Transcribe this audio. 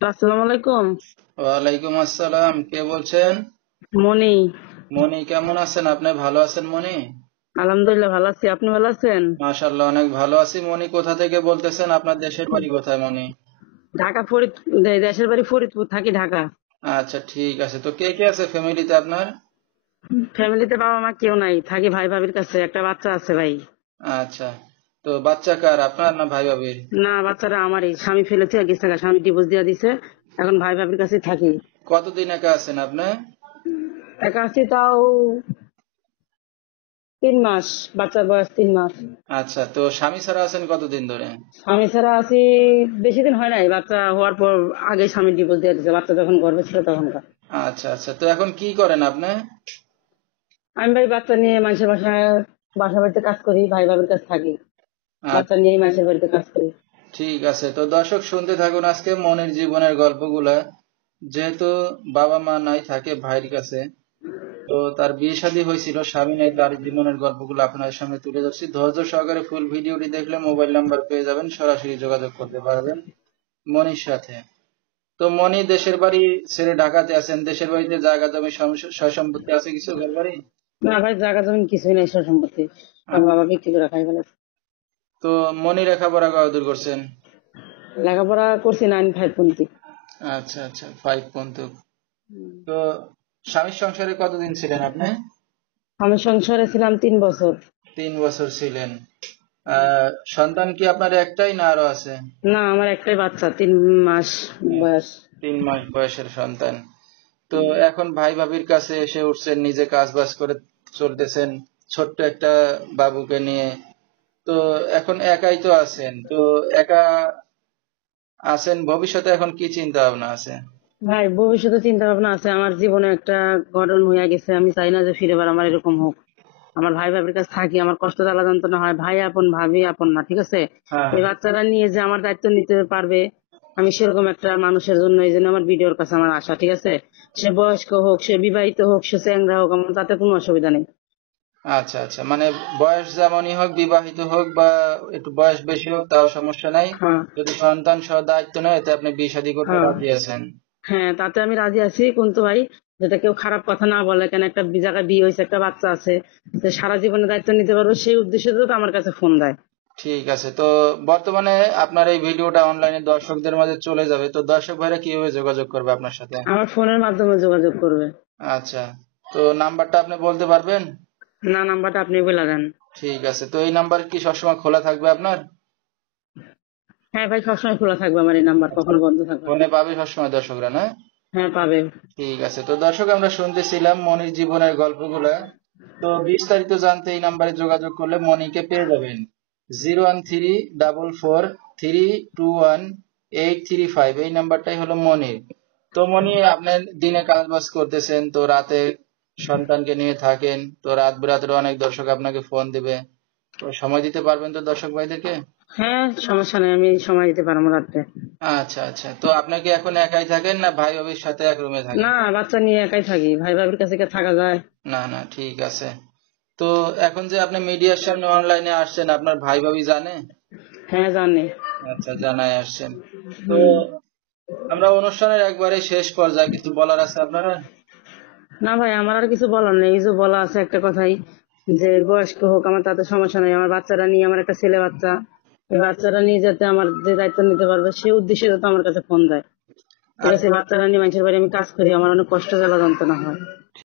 আসসালামু আলাইকুম। ওয়ালাইকুম আসসালাম। কে বলছেন? মনি। মনি, কেমন আছেন আপনি? ভালো আছেন মনি? আলহামদুলিল্লাহ ভালো আছি। আপনি ভালো আছেন? মাশাআল্লাহ, অনেক ভালো আছি। মনি, কোথা থেকে বলতেছেন? আপনার দেশের বাড়ি কোথায় মনি? ঢাকা দেশের বাড়ি ফরিদপুর, থাকি ঢাকা। আচ্ছা, ঠিক আছে। তো কে কে আছে ফ্যামিলিতে আপনার? ফ্যামিলিতে বাবা মা কেউ নাই, থাকি ভাই ভাবির কাছে। একটা বাচ্চা আছে ভাই। আচ্ছা, তো বাচ্চা কার, আপনার না ভাই ভাবির? না, বাচ্চাটা আমারই। স্বামী ফেলেছে গেছে গা, স্বামী ডিভোর্স দিয়ে দিছে। এখন ভাই ভাবির কাছে থাকি। কতদিন একা আছেন আপনি? একা আছি তাও 3 মাস। বাচ্চার বয়স 3 মাস। আচ্ছা, তো স্বামী ছাড়া আছেন কতদিন ধরে? স্বামী ছাড়া আছি বেশি দিন হয় নাই। বাচ্চা হওয়ার পর আগে স্বামী ডিভোর্স দিয়ে দিছে, বাচ্চা যখন গর্ভে ছিল তখনকার। আচ্ছা আচ্ছা, তো এখন কি করেন আপনি? আমি ভাই বাচ্চা নিয়ে মানুষের বাসায়, বাসা বাড়িতে কাজ করি, ভাই ভাবির কাছে থাকি। বাচ্চা আচ্ছা, নিয়েই মানুষের বাড়িতে কাজ করি। ঠিক আছে। তো দর্শক, শুনতে থাকুন আজকে মনির জীবনের গল্পগুলা। যেহেতু বাবা মা নাই, থাকে ভাইয়ের কাছে। তো তার বিয়ে শাদী হয়েছিল, স্বামী নাই, তার জীবনের গল্পগুলো আপনাদের সামনে তুলে ধরছি। ধৈর্য সহকারে ফুল ভিডিওটি দেখলে মোবাইল নাম্বার পেয়ে যাবেন, সরাসরি যোগাযোগ করতে পারবেন মনির সাথে। তো মনি দেশের বাড়ি ছেড়ে ঢাকাতে আছেন। দেশের বাড়িতে জায়গা জমি সয় সম্পত্তি আছে কিছু, ঘর বাড়ি? না ভাই, জায়গা জমি কিছুই নাই, সব সম্পত্তি সব বাবা বিক্রি করে খাই ফেলেছে। তো মনি লেখাপড়া কতদূর করছেন? লেখাপড়া করছি 9 5 পর্যন্ত। আচ্ছা আচ্ছা, 5 পর্যন্ত। তো স্বামীর সংসারে কতদিন ছিলেন আপনি? আমি সংসারে ছিলাম 3 বছর। 3 বছর ছিলেন। সন্তান কি আপনার একটাই না আরো আছে? না, আমার একটাই বাচ্চা, 3 মাস বয়স। 3 মাস বয়সের সন্তান। তো এখন ভাই ভাবির কাছে এসে উঠছেন, নিজে কাজ বাজ করে চলতেছেন, ছোট্ট একটা বাবুকে নিয়ে। তো এখন একাই তো আছেন, তো একা আছেন, ভবিষ্যতে এখন কি চিন্তা ভাবনা আছে? ভাই ভবিষ্যতে চিন্তা ভাবনা আছে। আমার জীবনে একটা ঘটন হয়ে গেছে, আমি চাই না যে ফিরে বার আমার এরকম হোক। আমার ভাই ভাবির কাছে থাকি, আমার কষ্ট জ্বালা যন্ত্রণা হয়। ভাই আপন ভাবি আপন না, ঠিক আছে? হ্যাঁ। এই বাচ্চারা নিয়ে যে আমার দায়িত্ব নিতে পারবে, আমি সেরকম একটা মানুষের জন্য, এই জন্য আমার ভিডিওর কাছে আমার আশা, ঠিক আছে? সে বয়স্ক হোক, সে বিবাহিত হোক, সে চ্যাংরা হোক, আমার তাতে কোনো অসুবিধা নেই। আচ্ছা আচ্ছা, মানে বয়স যেমনই হোক, বিবাহিত হোক বা একটু বয়স বেশি হোক, তাও সমস্যা নাই। হ্যাঁ, যদি সন্তান সহ দায়িত্ব নেয়, এতে আপনি বিয়ে শাদী করতে হ্যাঁ, রাজি আছেন? হ্যাঁ, তাতে আমি রাজি আছি। কিন্তু ভাই, যাতে কেউ খারাপ কথা না বলে, কেন একটা জায়গায় বিয়ে হয়েছে, একটা বাচ্চা আছে, যে সারা জীবনের দায়িত্ব নিতে পারবো, সেই উদ্দেশ্যে তো আমার কাছে ফোন দেয়। ঠিক আছে। তো বর্তমানে আপনার এই ভিডিওটা অনলাইনে দর্শকদের মাঝে চলে যাবে, তো দর্শক ভাইরা কিভাবে যোগাযোগ করবে আপনার সাথে? আমার ফোনের মাধ্যমে যোগাযোগ করবে। আচ্ছা, তো নাম্বারটা আপনি বলতে পারবেন? না, নাম্বারটা আপনি বলে দেন। ঠিক আছে। তো এই নাম্বার কি সবসময় খোলা থাকবে আপনার? হ্যাঁ ভাই, সবসময় খোলা থাকবে আমার এই নাম্বার, কখনো বন্ধ থাকবে না। ফোনে পাবে সবসময় দর্শকরা, না? হ্যাঁ, পাবে। ঠিক আছে। তো দর্শক, আমরা শুনতেছিলাম মনির জীবনের গল্পগুলা। তো বিস্তারিত জানতে এই নাম্বারে যোগাযোগ করলে মনিকে পেয়ে যাবেন। 013442835, এই নাম্বারটাই হলো মনির। তো মনি, আপনি দিনে কাজ বাজ করতেছেন, তো রাতে সন্তানকে নিয়ে থাকেন, তো রাত বিরাতের অনেক দর্শক আপনাকে ফোন দিবে। তো সময় দিতে পারবেন তো দর্শক ভাইদেরকে? হ্যাঁ, সমস্যা নেই, আমি সময় দিতে পারবো রাত্রে। আচ্ছা আচ্ছা, তো আপনাকে এখন একাই থাকেন না ভাই ভাবির সাথে এক রুমে থাকেন? না, বাচ্চা নিয়ে একাই থাকি, ভাই ভাবির কাছে কি থাকা যায়? না না, ঠিক আছে। তো এখন যে আপনি মিডিয়ার সামনে অনলাইনে আসছেন, আপনার ভাই ভাবি জানে? হ্যাঁ, জানি। আচ্ছা, জানাই আসছেন। তো আমরা অনুষ্ঠানের একবারে শেষ পর্যায়ে, কিছু বলার আছে আপনারা? না ভাই, আমার আর কিছু বলার নেই। এই যে বলা আছে একটা কথাই, যে বয়স্ক হোক আমার তাতে সমস্যা নেই। আমার বাচ্চারা নিয়ে, আমার একটা ছেলে বাচ্চা, এই বাচ্চারা নিয়ে যাতে আমার যে দায়িত্ব নিতে পারবে, সেই উদ্দেশ্যে যাতে আমার কাছে ফোন দেয়। ঠিক আছে? আচ্ছা। বাচ্চারা নিয়ে মানুষের বাড়ি আমি কাজ করি, আমার অনেক কষ্ট জ্বালা যন্ত্রণা হয়।